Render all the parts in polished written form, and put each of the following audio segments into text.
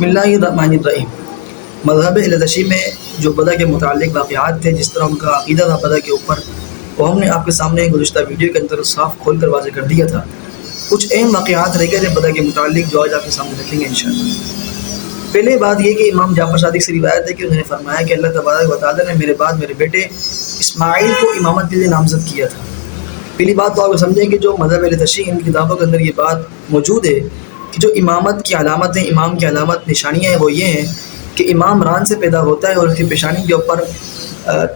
بسم اللہ الرحمن الرحیم۔ مذہب اہل تشیع میں جو بدع کے متعلق واقعات تھے، جس طرح ان کا عقیدہ تھا بدع کے اوپر، وہ ہم نے آپ کے سامنے گزشتہ ویڈیو کے اندر صاف کھول کر واضح کر دیا تھا۔ کچھ اہم واقعات رہ گئے تھے بدع کے متعلق، جو آج آپ کے سامنے رکھیں گے انشاءاللہ۔ پہلے بات یہ کہ امام جعفر صادق سے روایت ہے کہ انہوں نے فرمایا کہ اللہ تبارک و تعالیٰ نے میرے بعد میرے بیٹے اسماعیل کو امامت کے لیے نامزد کیا تھا۔ پہلی بات تو آپ سمجھیں کہ جو مذہب اہل تشیع ان کتابوں کے اندر یہ بات موجود ہے کہ جو امامت کی علامتیں، امام کی علامت نشانیاں ہیں، وہ یہ ہیں کہ امام ران سے پیدا ہوتا ہے اور اس کی پیشانی کے اوپر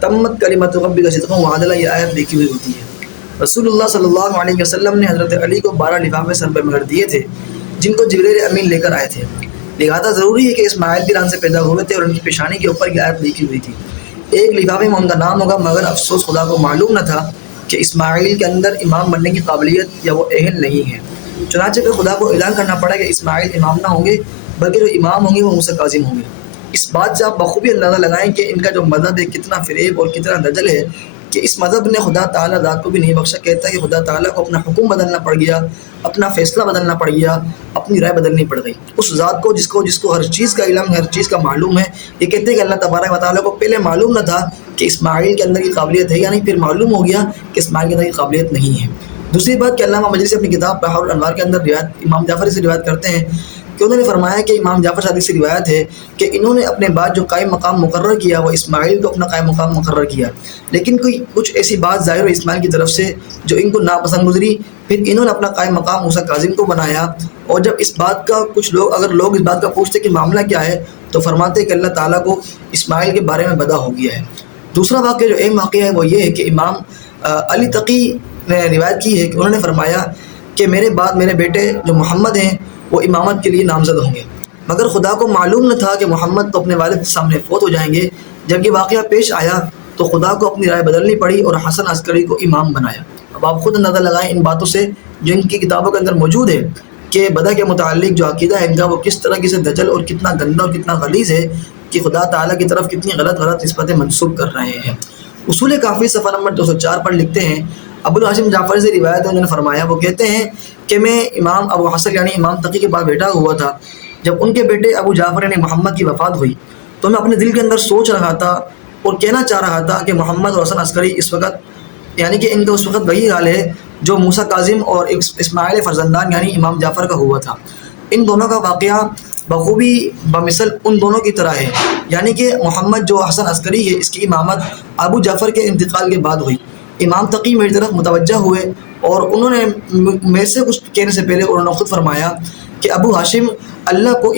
تمت کلمت ربک صدقا وعدلا یہ آیت لکھی ہوئی ہوتی ہے۔ رسول اللہ صلی اللہ علیہ وسلم نے حضرت علی کو 12 لفافے سر پر مہر دیے تھے، جن کو جبریل امین لے کر آئے تھے۔ لہذا ضروری ہے کہ اسماعیل بھی ران سے پیدا ہوئے تھے اور ان کی پیشانی کے اوپر یہ آیت لکھی ہوئی تھی۔ ایک لفافے میں ان کا نام ہوگا، مگر افسوس خدا کو معلوم نہ تھا کہ اسماعیل کے اندر امام بننے کی قابلیت یا وہ اہل نہیں ہے۔ چنانچہ پھر خدا کو اعلان کرنا پڑا کہ اسماعیل امام نہ ہوں گے، بلکہ جو امام ہوں گے وہ موسیٰ کاظم ہوں گے۔ اس بات سے آپ بخوبی اندازہ لگائیں کہ ان کا جو مذہب ہے کتنا فریب اور کتنا دجل ہے کہ اس مذہب نے خدا تعالیٰ ذات کو بھی نہیں بخشا۔ کہتا ہے کہ خدا تعالیٰ کو اپنا حکم بدلنا پڑ گیا، اپنا فیصلہ بدلنا پڑ گیا، اپنی رائے بدلنی پڑ گئی۔ اس ذات کو جس کو ہر چیز کا علم ہے، ہر چیز کا معلوم ہے، یہ کہتے ہیں کہ اللہ تبارک و تعالیٰ کو پہلے معلوم نہ تھا کہ اسماعیل کے اندر کی قابلیت ہے یا نہیں، پھر معلوم ہو گیا کہ اسماعیل کے اندر کی قابلیت نہیں ہے۔ دوسری بات کہ علامہ مجلسی اپنی کتاب بحار الانوار کے اندر روایت امام جعفر سے روایت کرتے ہیں کہ انہوں نے فرمایا کہ امام جعفر صادق سے روایت ہے کہ انہوں نے اپنے بعد جو قائم مقام مقرر کیا وہ اسماعیل کو اپنا قائم مقام مقرر کیا، لیکن کچھ ایسی بات ظاہر اسماعیل کی طرف سے جو ان کو ناپسند گزری، پھر انہوں نے اپنا قائم مقام موسیٰ کاظم کو بنایا۔ اور جب اس بات کا اگر لوگ اس بات کا پوچھتے کہ معاملہ کیا ہے، تو فرماتے کہ اللہ تعالیٰ کو اسماعیل کے بارے میں بدع ہو گیا ہے۔ دوسرا واقعہ جو اہم واقعہ ہے وہ یہ ہے کہ امام علی تقی نے روایت کی ہے کہ انہوں نے فرمایا کہ میرے بعد میرے بیٹے جو محمد ہیں وہ امامت کے لیے نامزد ہوں گے، مگر خدا کو معلوم نہ تھا کہ محمد تو اپنے والد کے سامنے فوت ہو جائیں گے۔ جب یہ واقعہ پیش آیا تو خدا کو اپنی رائے بدلنی پڑی اور حسن عسکری کو امام بنایا۔ اب آپ خود اندازہ لگائیں ان باتوں سے جو ان کی کتابوں کے اندر موجود ہے کہ بدع کے متعلق جو عقیدہ ہے ان کا وہ کس طرح سے دجل اور کتنا گندا اور کتنا غلیظ ہے کہ خدا تعالیٰ کی طرف کتنی غلط نسبتیں منسوب کر رہے ہیں۔ اصول کافی صفحہ نمبر 204 پر لکھتے ہیں، ابو الہاشم جعفر سے روایت ہے، انہوں نے فرمایا، وہ کہتے ہیں کہ میں امام ابو حسن یعنی امام تقی کے بعد بیٹھا ہوا تھا۔ جب ان کے بیٹے ابو جعفر یعنی محمد کی وفات ہوئی تو میں اپنے دل کے اندر سوچ رہا تھا اور کہنا چاہ رہا تھا کہ محمد اور حسن عسکری اس وقت یعنی کہ ان کا اس وقت وہی حال ہے جو موسیٰ کاظم اور اسماعیل فرزندان یعنی امام جعفر کا ہوا تھا۔ ان دونوں کا واقعہ بخوبی بمثل ان دونوں کی طرح ہے، یعنی کہ محمد جو حسن عسکری ہے اس کی امامت ابو جعفر کے انتقال کے بعد ہوئی۔ امام تقی میری طرف متوجہ ہوئے اور انہوں نے میرے سے کچھ کہنے سے پہلے انہوں نے خود فرمایا کہ ابو ہاشم، اللہ کو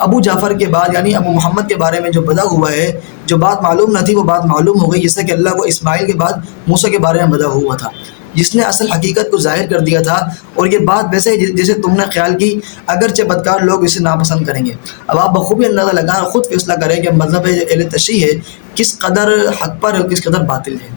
ابو جعفر کے بعد یعنی ابو محمد کے بارے میں جو بدع ہوا ہے، جو بات معلوم نہ تھی وہ بات معلوم ہو گئی، جیسے کہ اللہ کو اسماعیل کے بعد موسیٰ کے بارے میں بدع ہوا تھا، جس نے اصل حقیقت کو ظاہر کر دیا تھا۔ اور یہ بات ویسے جیسے تم نے خیال کی، اگرچہ بدکار لوگ اسے ناپسند کریں گے۔ اب آپ بخوبی اندازہ لگائیں اور خود فیصلہ کریں کہ مذہب اہل تشیع ہے کس قدر حق پر اور کس قدر باطل ہے۔